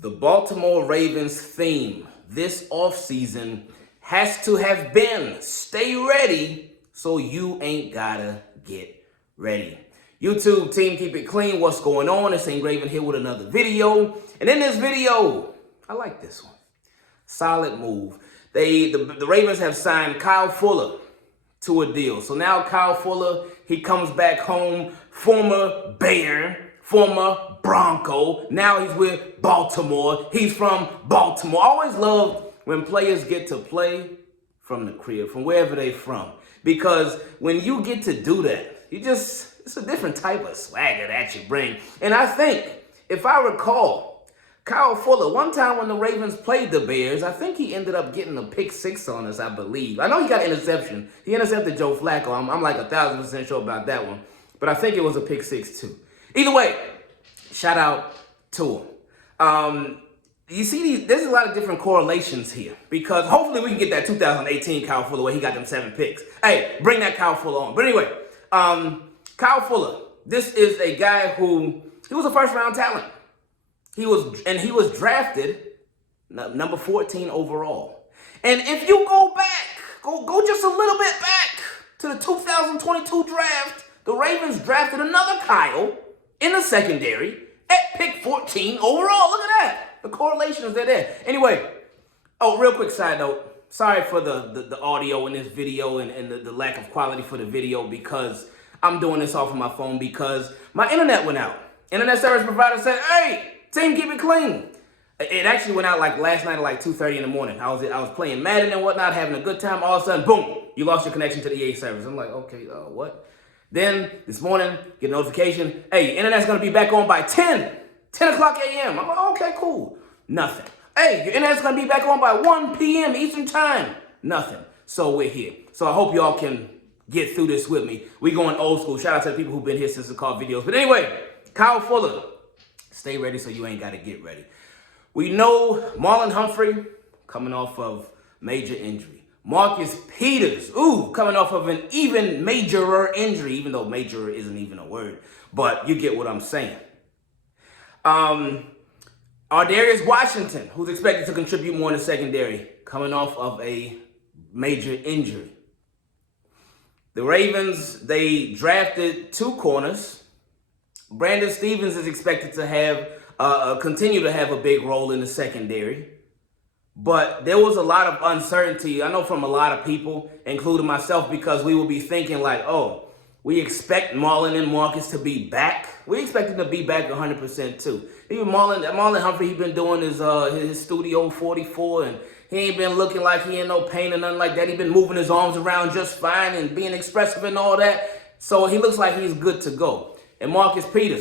The Baltimore Ravens theme this offseason has to have been stay ready so you ain't gotta get ready. YouTube team, keep it clean. What's going on? It's Ingraven here with another video. And in this video, I like this one. Solid move. The Ravens have signed Kyle Fuller to a deal. So now Kyle Fuller, he comes back home, former Bear, former Bronco. Now he's with Baltimore. He's from Baltimore. I always love when players get to play from the crib, from wherever they're from. Because when you get to do that, it's a different type of swagger that you bring. And I think, if I recall, Kyle Fuller, one time when the Ravens played the Bears, I think he ended up getting a pick six on us, I believe. I know he got an interception. He intercepted Joe Flacco. I'm like 1,000% sure about that one. But I think it was a pick six too. Either way, shout out to him. You see, there's a lot of different correlations here because hopefully we can get that 2018 Kyle Fuller where he got them 7 picks. Hey, bring that Kyle Fuller on. But anyway, Kyle Fuller, this is a guy who, he was a first-round talent. He was drafted number 14 overall. And if you go back, go just a little bit back to the 2022 draft, the Ravens drafted another Kyle in the secondary at pick 14 overall. Look at that. The correlations are there. Anyway, real quick side note. Sorry for the audio in this video and the lack of quality for the video because I'm doing this off of my phone because my internet went out. Internet service provider said, hey, team, keep it clean. It actually went out like last night at like 2:30 in the morning. I was playing Madden and whatnot, having a good time. All of a sudden, boom, you lost your connection to the EA service. I'm like, okay, what? Then this morning, get a notification, hey, internet's gonna be back on by 10 o'clock a.m. I'm like, okay, cool. Nothing. Hey, your internet's gonna be back on by 1 p.m. Eastern time. Nothing. So we're here. So I hope y'all can get through this with me. We going old school. Shout out to the people who've been here since the car videos. But anyway, Kyle Fuller, stay ready so you ain't gotta get ready. We know Marlon Humphrey coming off of major injury. Marcus Peters, coming off of an even majorer injury, even though majorer isn't even a word, but you get what I'm saying. Ardarius Washington, who's expected to contribute more in the secondary, coming off of a major injury. The Ravens, they drafted 2 corners. Brandon Stephens is expected to have continue to have a big role in the secondary. But there was a lot of uncertainty, I know, from a lot of people, including myself, because we will be thinking like, we expect Marlon and Marcus to be back. We expect them to be back 100% too. Even Marlon Humphrey, he's been doing his Studio 44, and he ain't been looking like he ain't no pain or nothing like that. He been moving his arms around just fine and being expressive and all that. So he looks like he's good to go. And Marcus Peters,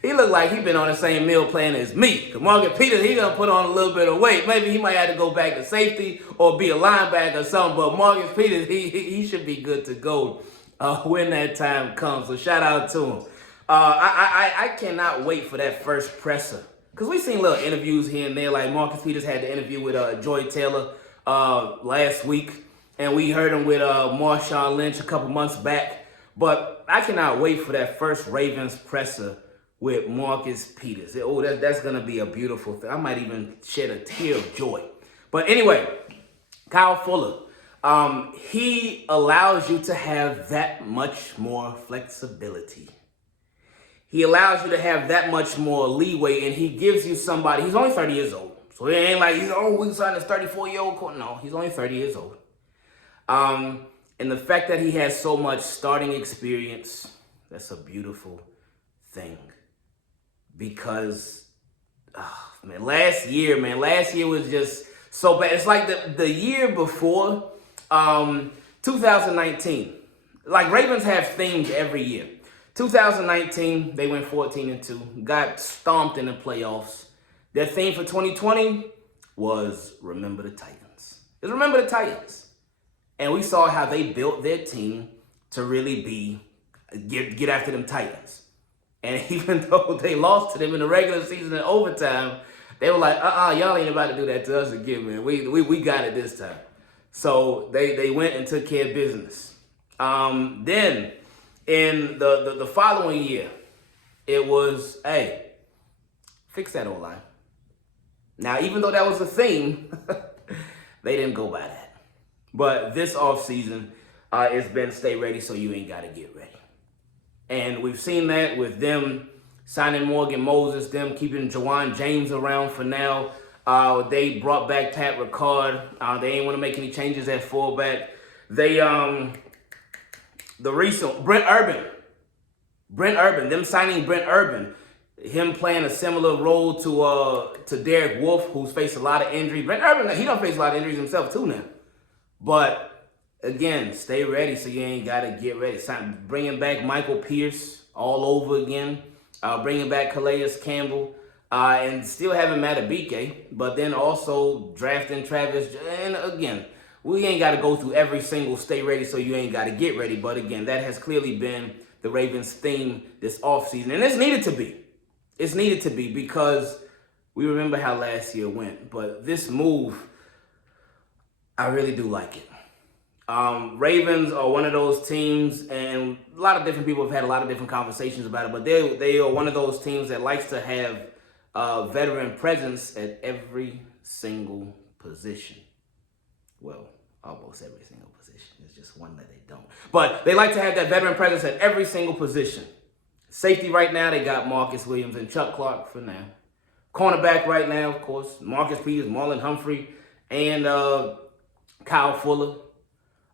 he looked like he been on the same meal plan as me. Because Marcus Peters, he gonna put on a little bit of weight. Maybe he might have to go back to safety or be a linebacker or something. But Marcus Peters, he should be good to go when that time comes. So shout out to him. I cannot wait for that first presser. Because we've seen little interviews here and there. Like Marcus Peters had the interview with Joy Taylor last week. And we heard him with Marshawn Lynch a couple months back. But I cannot wait for that first Ravens presser with Marcus Peters. That's going to be a beautiful thing. I might even shed a tear of joy. But anyway, Kyle Fuller, he allows you to have that much more flexibility. He allows you to have that much more leeway, and he gives you somebody. He's only 30 years old. So it ain't like we signed this 34-year-old. No, he's only 30 years old. And the fact that he has so much starting experience, that's a beautiful thing. Because, last year was just so bad. It's like the year before, 2019. Like Ravens have themes every year. 2019, they went 14-2, got stomped in the playoffs. Their theme for 2020 was Remember the Titans. It's Remember the Titans. And we saw how they built their team to really get after them Titans. And even though they lost to them in the regular season and overtime, they were like, y'all ain't about to do that to us again, man. We got it this time. So they went and took care of business. Then in the following year, it was, Fix that O-line. Now, even though that was the theme, they didn't go by that. But this offseason, it's been stay ready so you ain't got to get ready. And we've seen that with them signing Morgan Moses, them keeping Jawan James around for now. They brought back Pat Ricard. They ain't want to make any changes at fullback. They, the recent, Brent Urban, them signing Brent Urban, him playing a similar role to Derek Wolfe, who's faced a lot of injuries. Brent Urban, he don't face a lot of injuries himself too now. But again, stay ready so you ain't got to get ready. Bringing back Michael Pierce all over again. Bringing back Calais Campbell. And still having Matabike. But then also drafting Travis. And again, we ain't got to go through every single stay ready so you ain't got to get ready. But again, that has clearly been the Ravens' theme this offseason. And it's needed to be. It's needed to be because we remember how last year went. But this move, I really do like it. Ravens are one of those teams, and a lot of different people have had a lot of different conversations about it, but they are one of those teams that likes to have veteran presence at every single position. Well, almost every single position. There's just one that they don't. But they like to have that veteran presence at every single position. Safety right now, they got Marcus Williams and Chuck Clark for now. Cornerback right now, of course, Marcus Peters, Marlon Humphrey, and Kyle Fuller.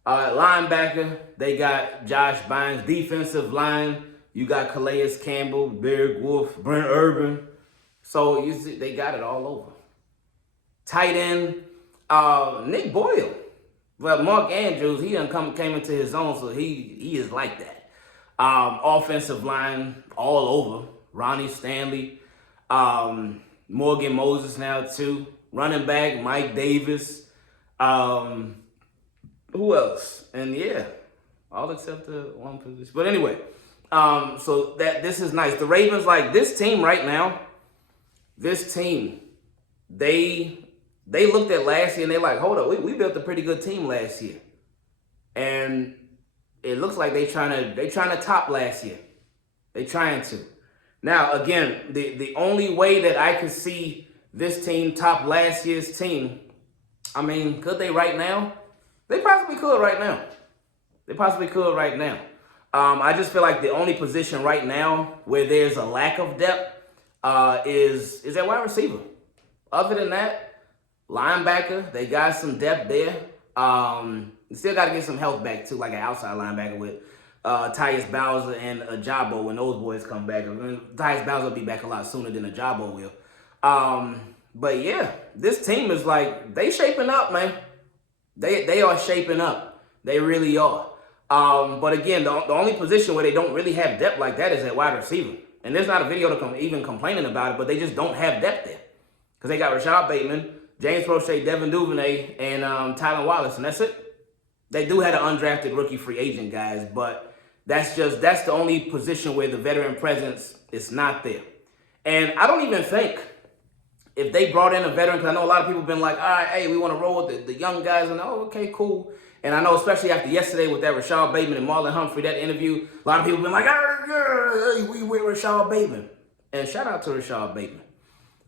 Linebacker, they got Josh Bynes. Defensive line, you got Calais Campbell, Derek Wolfe, Brent Urban. So you see, they got it all over. Tight end, Nick Boyle. Well, Mark Andrews, he done came into his own, so he is like that. Offensive line, all over. Ronnie Stanley, Morgan Moses now too. Running back, Mike Davis. Who else? And yeah, all except the one position. But anyway, so this is nice. The Ravens, like this team right now, this team, they looked at last year and they're like, hold up, we built a pretty good team last year. And it looks like they trying to top last year. They trying to. Now, again, the only way that I can see this team top last year's team, I mean, could they right now? They possibly could right now. I just feel like the only position right now where there's a lack of depth is at wide receiver. Other than that, linebacker, they got some depth there. Still got to get some health back too, like an outside linebacker with Tyus Bowser and Ajabo when those boys come back. Tyus Bowser will be back a lot sooner than Ajabo will. But yeah, this team is like, they shaping up, man. They are shaping up. They really are. But again, the only position where they don't really have depth like that is at wide receiver. And there's not a video to even complaining about it, but they just don't have depth there. Because they got Rashad Bateman, James Prochet, Devin Duvernay, and Tylan Wallace, and that's it. They do have an undrafted rookie free agent, guys, but that's the only position where the veteran presence is not there. And I don't even think if they brought in a veteran, because I know a lot of people have been like, all right, hey, we want to roll with the young guys, and okay, cool. And I know especially after yesterday with that Rashad Bateman and Marlon Humphrey, that interview, a lot of people have been like, hey, we with Rashad Bateman. And shout out to Rashad Bateman.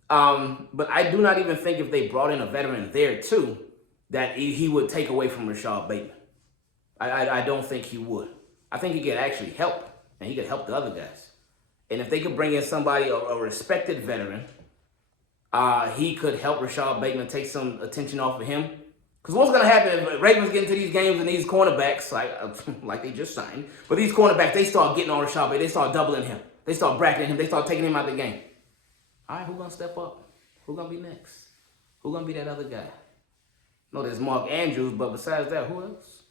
But I do not even think if they brought in a veteran there too, that he would take away from Rashad Bateman. I don't think he would. I think he could actually help, and he could help the other guys. And if they could bring in somebody, a respected veteran, he could help Rashad Bateman take some attention off of him. Because what's going to happen if Ravens get into these games and these cornerbacks, like they just signed, but these cornerbacks, they start getting on Rashad Bateman, they start doubling him, they start bracketing him, they start taking him out of the game. All right, who's going to step up? Who's going to be next? Who's going to be that other guy? No, there's Mark Andrews, but besides that, who else?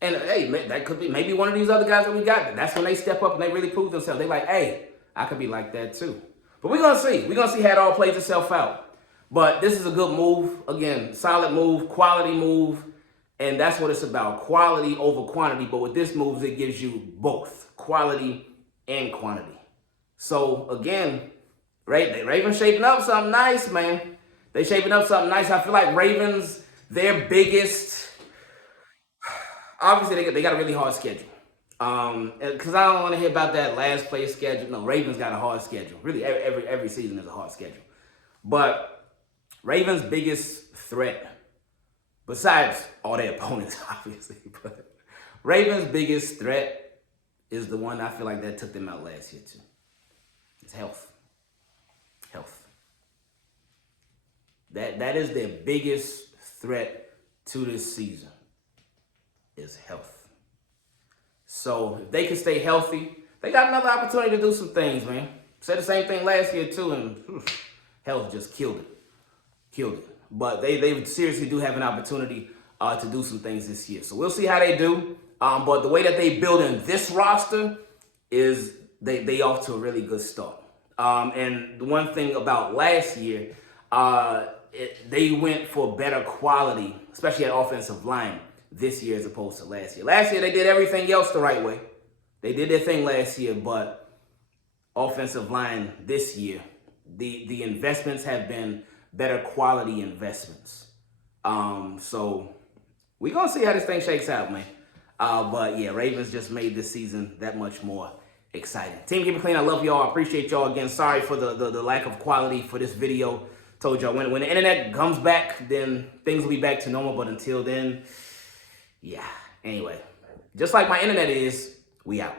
And hey, that could be maybe one of these other guys that we got. That's when they step up and they really prove themselves. They're like, hey, I could be like that too. But we're going to see. We're going to see how it all plays itself out. But this is a good move. Again, solid move, quality move. And that's what it's about. Quality over quantity. But with this move, it gives you both quality and quantity. So again, Ravens shaping up something nice, man. They shaping up something nice. I feel like Ravens, their biggest, obviously they got a really hard schedule. Because I don't want to hear about that last place schedule. No, Ravens got a hard schedule. Really, every season is a hard schedule. But Ravens' biggest threat, besides all their opponents, obviously, but Ravens' biggest threat is the one I feel like that took them out last year too. It's health. Health. That is their biggest threat to this season is health. So if they can stay healthy, they got another opportunity to do some things, man. Said the same thing last year too, and health just killed it. Killed it. But they seriously do have an opportunity to do some things this year. So we'll see how they do. But the way that they build in this roster is they off to a really good start. And the one thing about last year, they went for better quality, especially at offensive line this year as opposed to last year. Last year, they did everything else the right way. They did their thing last year, but offensive line this year, the investments have been better quality investments. So we're going to see how this thing shakes out, man. But yeah, Ravens just made this season that much more exciting. Team, keep it clean. I love y'all. I appreciate y'all again. Sorry for the lack of quality for this video. Told y'all when the internet comes back, then things will be back to normal. But until then, yeah. Anyway, just like my internet is, we out.